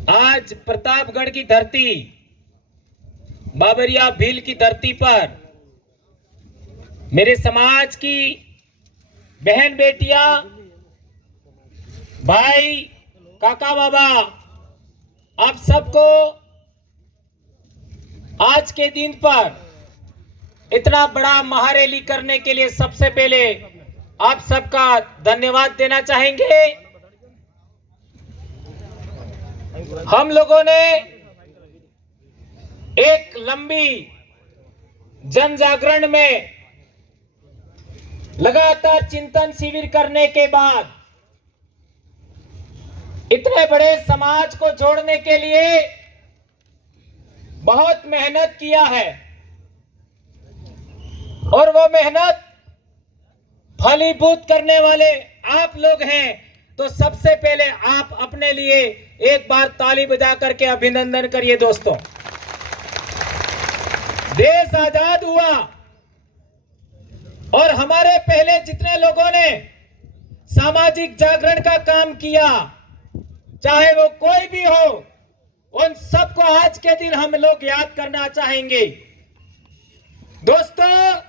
आज प्रतापगढ़ की धरती, बाबरिया भील की धरती पर मेरे समाज की बहन बेटियां, भाई, काका बाबा, आप सबको आज के दिन पर इतना बड़ा महारैली करने के लिए सबसे पहले आप सबका धन्यवाद देना चाहेंगे। हम लोगों ने एक लंबी जन जागरण में लगातार चिंतन शिविर करने के बाद इतने बड़े समाज को जोड़ने के लिए बहुत मेहनत किया है और वो मेहनत फलीभूत करने वाले आप लोग हैं। तो सबसे पहले आप अपने लिए एक बार ताली बजा करके अभिनंदन करिए दोस्तों। देश आजाद हुआ और हमारे पहले जितने लोगों ने सामाजिक जागरण का काम किया, चाहे वो कोई भी हो, उन सबको आज के दिन हम लोग याद करना चाहेंगे। दोस्तों,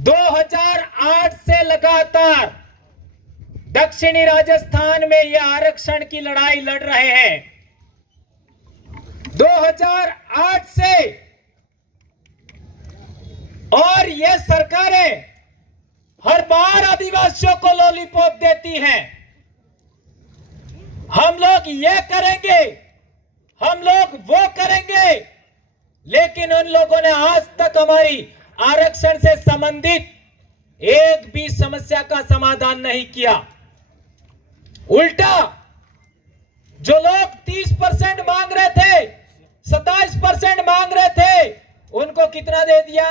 2008 से लगातार दक्षिणी राजस्थान में ये आरक्षण की लड़ाई लड़ रहे हैं। 2008 से और ये सरकारें हर बार आदिवासियों को लॉलीपॉप देती हैं। हम लोग ये करेंगे, हम लोग वो करेंगे, लेकिन उन लोगों ने आज तक हमारी आरक्षण से संबंधित एक भी समस्या का समाधान नहीं किया। उल्टा जो लोग 30% मांग रहे थे, 27% मांग रहे थे, उनको कितना दे दिया?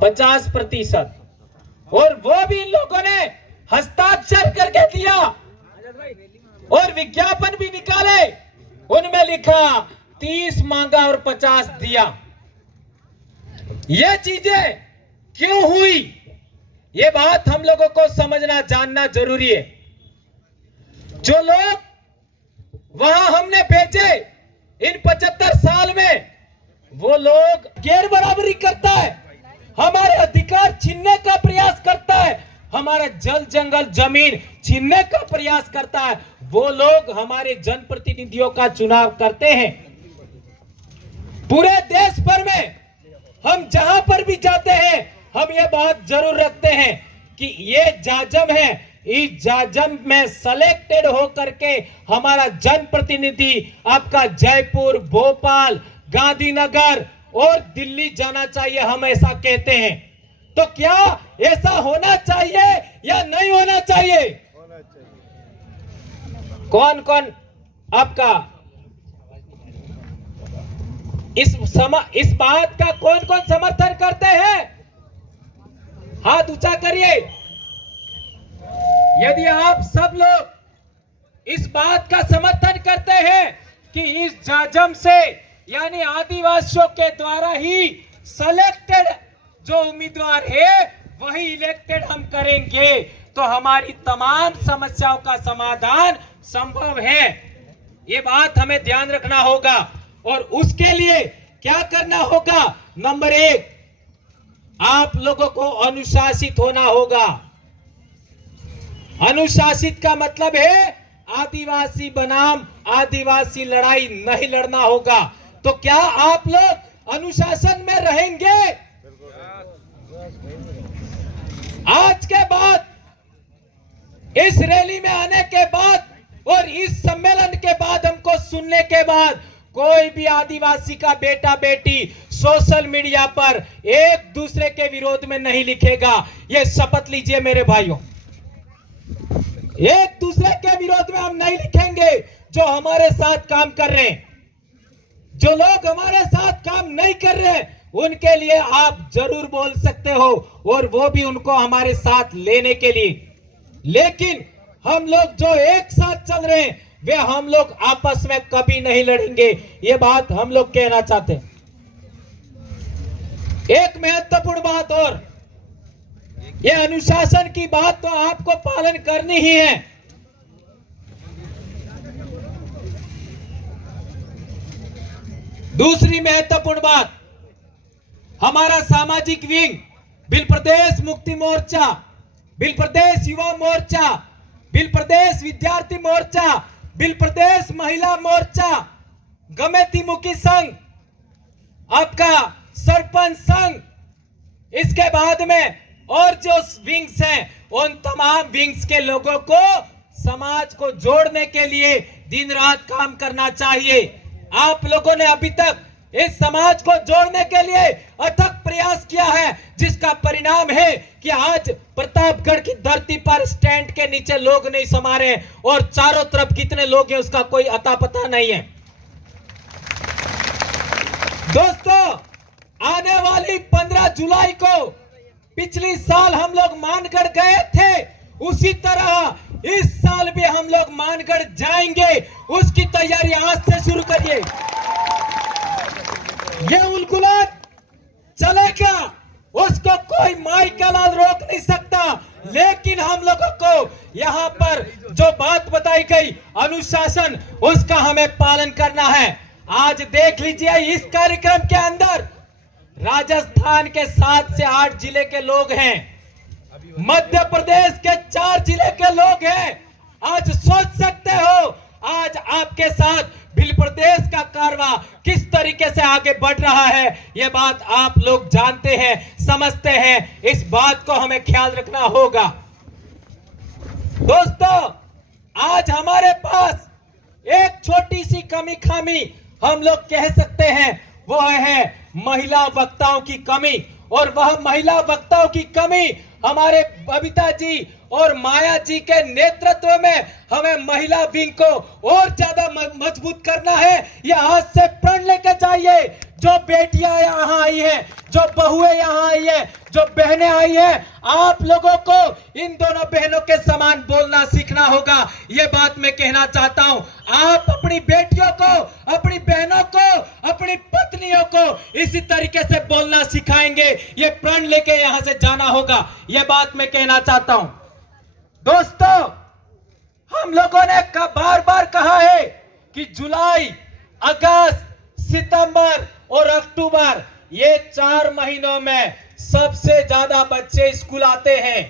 50%। और वो भी इन लोगों ने हस्ताक्षर करके दिया और विज्ञापन भी निकाले, उनमें लिखा 30 मांगा और 50 दिया। ये चीजें क्यों हुई, ये बात हम लोगों को समझना जानना जरूरी है। जो लोग वहां हमने भेजे इन 75 साल में, वो लोग गैर बराबरी करता है, हमारे अधिकार छीनने का प्रयास करता है, हमारा जल जंगल जमीन छीनने का प्रयास करता है। वो लोग हमारे जनप्रतिनिधियों का चुनाव करते हैं। पूरे देश भर में हम जहां पर भी जाते हैं, हम ये बात जरूर रखते हैं कि ये जाजम है, इस जाजम में सेलेक्टेड होकर के हमारा जनप्रतिनिधि आपका जयपुर, भोपाल, गांधीनगर और दिल्ली जाना चाहिए, हम ऐसा कहते हैं। तो क्या ऐसा होना चाहिए या नहीं होना चाहिए? होना चाहिए। कौन कौन आपका इस बात का कौन कौन समर्थन करते हैं? हाथ ऊंचा करिए। यदि आप सब लोग इस बात का समर्थन करते हैं कि इस जाजम से यानी आदिवासियों के द्वारा ही सेलेक्टेड जो उम्मीदवार है वही इलेक्टेड हम करेंगे, तो हमारी तमाम समस्याओं का समाधान संभव है। ये बात हमें ध्यान रखना होगा। और उसके लिए क्या करना होगा? नंबर 1, आप लोगों को अनुशासित होना होगा। अनुशासित का मतलब है आदिवासी बनाम आदिवासी लड़ाई नहीं लड़ना होगा। तो क्या आप लोग अनुशासन में रहेंगे? आज के बाद, इस रैली में आने के बाद और इस सम्मेलन के बाद हमको सुनने के बाद कोई भी आदिवासी का बेटा बेटी सोशल मीडिया पर एक दूसरे के विरोध में नहीं लिखेगा। ये शपथ लीजिए मेरे भाइयों, एक दूसरे के विरोध में हम नहीं लिखेंगे। जो हमारे साथ काम कर रहे हैं, जो लोग हमारे साथ काम नहीं कर रहे, उनके लिए आप जरूर बोल सकते हो और वो भी उनको हमारे साथ लेने के लिए। लेकिन हम लोग जो एक साथ चल रहे हैं, वे हम लोग आपस में कभी नहीं लड़ेंगे। ये बात हम लोग कहना चाहते हैं। एक महत्वपूर्ण बात और, ये अनुशासन की बात तो आपको पालन करनी ही है। दूसरी महत्वपूर्ण बात, हमारा सामाजिक विंग भिल प्रदेश मुक्ति मोर्चा, भिल प्रदेश युवा मोर्चा, भिल प्रदेश विद्यार्थी मोर्चा, भिल प्रदेश महिला मोर्चा, गमेती मुखी संघ, आपका सरपंच संघ, इसके बाद में और जो विंग्स हैं, उन तमाम विंग्स के लोगों को समाज को जोड़ने के लिए दिन रात काम करना चाहिए। आप लोगों ने अभी तक इस समाज को जोड़ने के लिए अथक प्रयास किया है, जिसका परिणाम है कि आज प्रतापगढ़ की धरती पर स्टैंड के नीचे लोग नहीं समा रहे और चारों तरफ कितने लोग हैं उसका कोई अता पता नहीं है। दोस्तों, आने वाली 15 जुलाई को पिछली साल हम लोग मानगढ़ गए थे, उसी तरह इस साल भी हम लोग मानगढ़ जाएंगे। उसकी तैयारी आज से शुरू करिए। ये उलगुलान चलेगा, उसको कोई माई का लाल रोक नहीं सकता, लेकिन हम लोगों को यहाँ पर जो बात बताई गई अनुशासन, उसका हमें पालन करना है। आज देख लीजिए, इस कार्यक्रम के अंदर राजस्थान के 7 से 8 जिले के लोग हैं, मध्य प्रदेश के 4 जिले के लोग हैं। आज सोच सकते हो आज आपके साथ भिल प्रदेश का कारवा किस तरीके से आगे बढ़ रहा है, ये बात आप लोग जानते हैं, समझते हैं। इस बात को हमें ख्याल रखना होगा। दोस्तों, आज हमारे पास एक छोटी सी कमी खामी हम लोग कह सकते हैं, वो है महिला वक्ताओं की कमी। और वह महिला वक्ताओं की कमी हमारे बबीता जी और माया जी के नेतृत्व में हमें महिला विंग को और ज्यादा मजबूत करना है। ये आज से प्रण लेके चाहिए। जो बेटियां यहाँ आई हैं, जो बहुएं यहाँ आई हैं, जो बहनें आई हैं, आप लोगों को इन दोनों बहनों के समान बोलना सीखना होगा। ये बात मैं कहना चाहता हूं। आप अपनी बेटियों को, अपनी बहनों को, अपनी पत्नियों को इसी तरीके से बोलना सिखाएंगे। ये प्रण लेके यहां से जाना होगा, ये बात मैं कहना चाहता हूं। दोस्तों, हम लोगों ने बार बार कहा है कि जुलाई, अगस्त, सितंबर और अक्टूबर, ये 4 महीनों में सबसे ज्यादा बच्चे स्कूल आते हैं।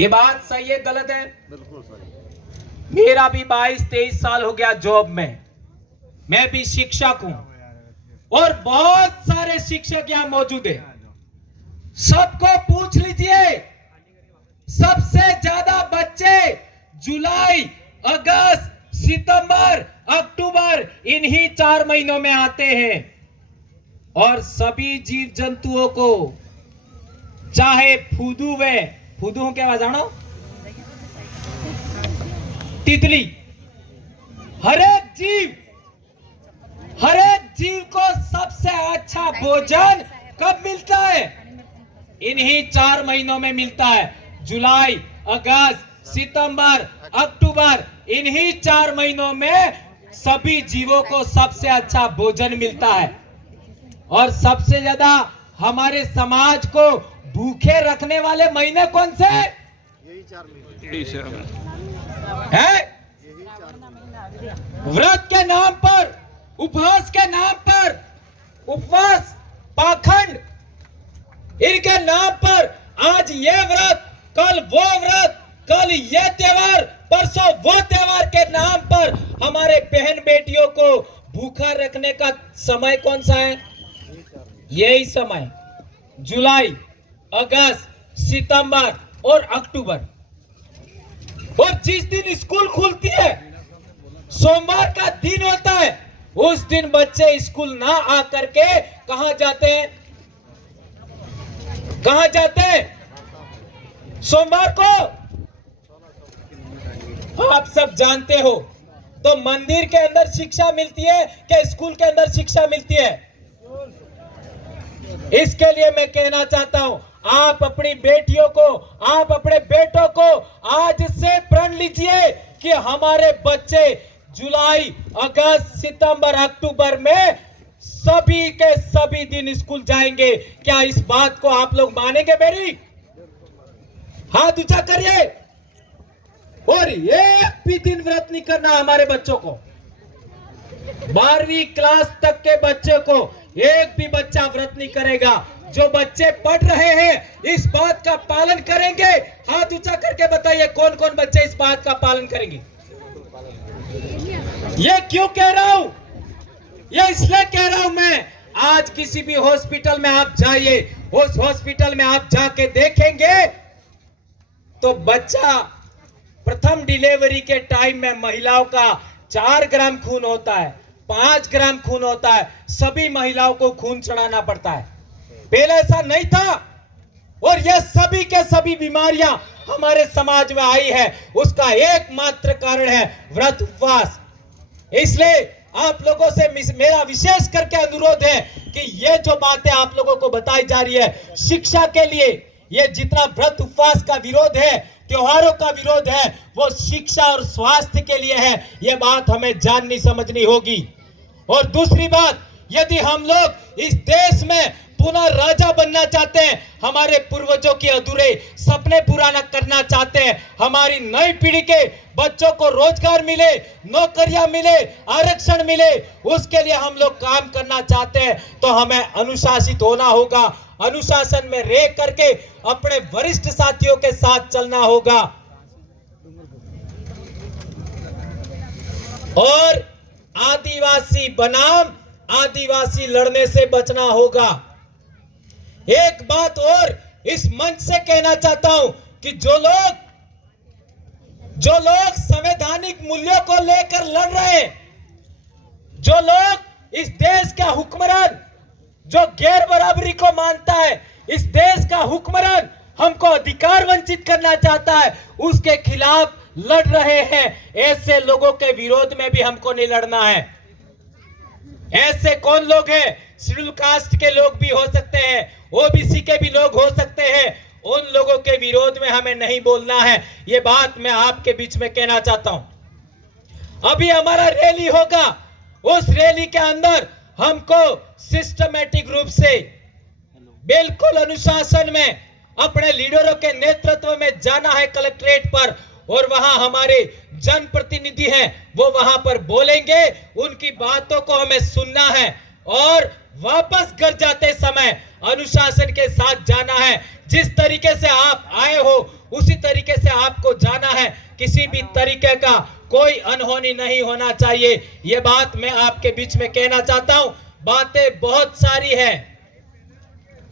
ये बात सही है गलत है? बिल्कुल सही। मेरा भी 22-23 साल हो गया जॉब में, मैं भी शिक्षक हूं और बहुत सारे शिक्षक यहां मौजूद हैं। सबको पूछ लीजिए, सबसे ज्यादा बच्चे जुलाई, अगस्त, सितंबर, अक्टूबर, इन्हीं 4 महीनों में आते हैं। और सभी जीव जंतुओं को, चाहे फूदू वे फूदू क्या जानो, तितली, हरेक जीव को सबसे अच्छा भोजन कब मिलता है? इन्हीं 4 महीनों में मिलता है। जुलाई, अगस्त, सितंबर, अक्टूबर, इन्हीं 4 महीनों में सभी जीवों को सबसे अच्छा भोजन मिलता है। और सबसे ज्यादा हमारे समाज को भूखे रखने वाले महीने कौन से हैं? यही 4 महीने है। व्रत के नाम पर, उपवास के नाम पर, उपवास, पाखंड, इनके नाम पर आज ये व्रत, कल वो व्रत, कल ये त्योहार, परसों वो त्योहार के नाम पर हमारे बहन बेटियों को भूखा रखने का समय कौन सा है? यही समय, जुलाई, अगस्त, सितंबर और अक्टूबर। और जिस दिन स्कूल खुलती है, सोमवार का दिन होता है, उस दिन बच्चे स्कूल ना आकर के कहां जाते हैं? कहां जाते हैं सोमवार को? आप सब जानते हो। तो मंदिर के अंदर शिक्षा मिलती है कि स्कूल के अंदर शिक्षा मिलती है? इसके लिए मैं कहना चाहता हूं, आप अपनी बेटियों को, आप अपने बेटों को आज से प्रण लीजिए कि हमारे बच्चे जुलाई, अगस्त, सितंबर, अक्टूबर में सभी के सभी दिन स्कूल जाएंगे। क्या इस बात को आप लोग मानेंगे? मेरी हाथ ऊंचा करिए। और एक भी दिन व्रत नहीं करना हमारे बच्चों को। 12वीं क्लास तक के बच्चे को एक भी बच्चा व्रत नहीं करेगा। जो बच्चे पढ़ रहे हैं इस बात का पालन करेंगे। हाथ ऊंचा करके बताइए कौन कौन बच्चे इस बात का पालन करेंगे। ये क्यों कह रहा हूं? ये इसलिए कह रहा हूं मैं, आज किसी भी हॉस्पिटल में आप जाइए, उस हॉस्पिटल में आप जाके देखेंगे तो बच्चा प्रथम डिलीवरी के टाइम में महिलाओं का 4 ग्राम खून होता है, 5 ग्राम खून होता है। सभी महिलाओं को खून चढ़ाना पड़ता है। पहले ऐसा नहीं था। और यह सभी के सभी बीमारियां हमारे समाज में आई है, उसका एकमात्र कारण है व्रत उपवास। इसलिए आप लोगों से मेरा विशेष करके अनुरोध है कि ये जो बातें आप लोगों को बताई जा रही है शिक्षा के लिए, ये जितना व्रत उपवास का विरोध है, त्योहारों का विरोध है, वो शिक्षा और स्वास्थ्य के लिए है। ये बात हमें जाननी समझनी होगी। और दूसरी बात, यदि हम लोग इस देश में पुनः राजा बनना चाहते हैं, हमारे पूर्वजों के अधूरे सपने पूरा करना चाहते हैं, हमारी नई पीढ़ी के बच्चों को रोजगार मिले, नौकरियां मिले, आरक्षण मिले, उसके लिए हम लोग काम करना चाहते हैं, तो हमें अनुशासित होना होगा। अनुशासन में रह करके अपने वरिष्ठ साथियों के साथ चलना होगा और आदिवासी बनाम आदिवासी लड़ने से बचना होगा। एक बात और इस मंच से कहना चाहता हूं कि जो लोग संवैधानिक मूल्यों को लेकर लड़ रहे हैं, जो लोग इस देश का हुक्मरान जो गैर बराबरी को मानता है, इस देश का हुक्मरान हमको अधिकार वंचित करना चाहता है, उसके खिलाफ लड़ रहे हैं, ऐसे लोगों के विरोध में भी हमको नहीं लड़ना है। ऐसे कौन लोग हैं? शेड्यूल कास्ट के लोग भी हो सकते हैं, ओबीसी के भी लोग हो सकते हैं, उन लोगों के विरोध में हमें नहीं बोलना है। ये बात मैं आपके बीच में कहना चाहता हूं। अभी हमारा रैली होगा, उस रैली के अंदर हमको सिस्टमैटिक रूप से बिल्कुल अनुशासन में अपने लीडरों के नेतृत्व में जाना है कलेक्ट्रेट पर, और वहां हमारे जनप्रतिनिधि हैं, वो वहां पर बोलेंगे, उनकी बातों को हमें सुनना है और वापस घर जाते समय अनुशासन के साथ जाना है। जिस तरीके से आप आए हो उसी तरीके से आपको जाना है। किसी भी तरीके का कोई अनहोनी नहीं होना चाहिए। ये बात मैं आपके बीच में कहना चाहता हूं। बातें बहुत सारी हैं,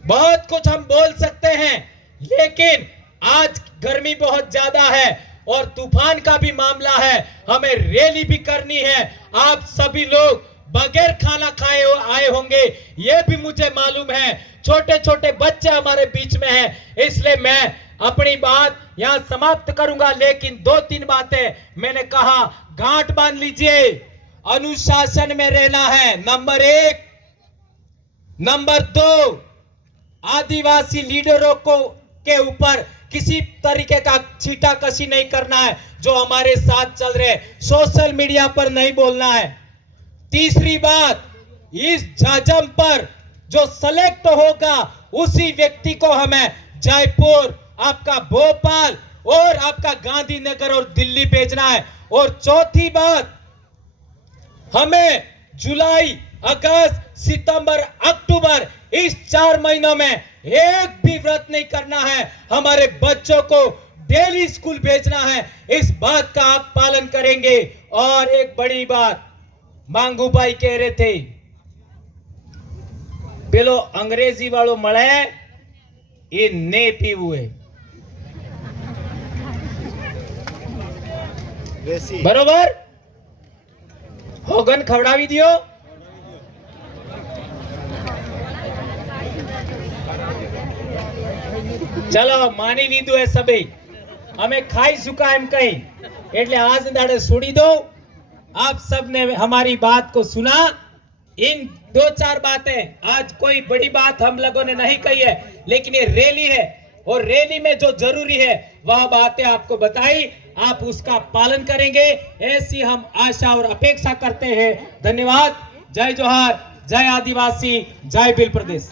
बहुत कुछ हम बोल सकते हैं, लेकिन आज गर्मी बहुत ज्यादा है और तूफान का भी मामला है, हमें रैली भी करनी है। आप सभी लोग बगैर खाना खाए आए होंगे, यह भी मुझे मालूम है। छोटे छोटे बच्चे हमारे बीच में हैं, इसलिए मैं अपनी बात यहां समाप्त करूंगा, लेकिन 2-3 बातें मैंने कहा, गांठ बांध लीजिए। अनुशासन में रहना है, नंबर 1। नंबर 2, आदिवासी लीडरों को के ऊपर किसी तरीके का छीटाकशी नहीं करना है। जो हमारे साथ चल रहे सोशल मीडिया पर नहीं बोलना है। तीसरी बात, इस जाजम पर जो सेलेक्ट होगा उसी व्यक्ति को हमें जयपुर, आपका भोपाल और आपका गांधीनगर और दिल्ली भेजना है। और चौथी बात, हमें जुलाई, अगस्त, सितंबर, अक्टूबर इस 4 महीनों में एक भी व्रत नहीं करना है। हमारे बच्चों को डेली स्कूल भेजना है। इस बात का आप पालन करेंगे। और एक बड़ी बात, मांगू भाई कह रहे थे, पेलो अंग्रेजी वालों मळे ये ने पीवू है, बरोबर? होगन खवડાવી दियो। चलो मानी लीधु है सभी, हमें खाई चुका एम कहीं, એટલે आज दाड़े छोड़ी दो। आप सबने हमारी बात को सुना। इन 2-4 बातें, आज कोई बड़ी बात हम लोगों ने नहीं कही है, लेकिन ये रैली है और रैली में जो जरूरी है वह बातें आपको बताई, आप उसका पालन करेंगे, ऐसी हम आशा और अपेक्षा करते हैं। धन्यवाद। जय जोहार, जय आदिवासी, जय भील प्रदेश।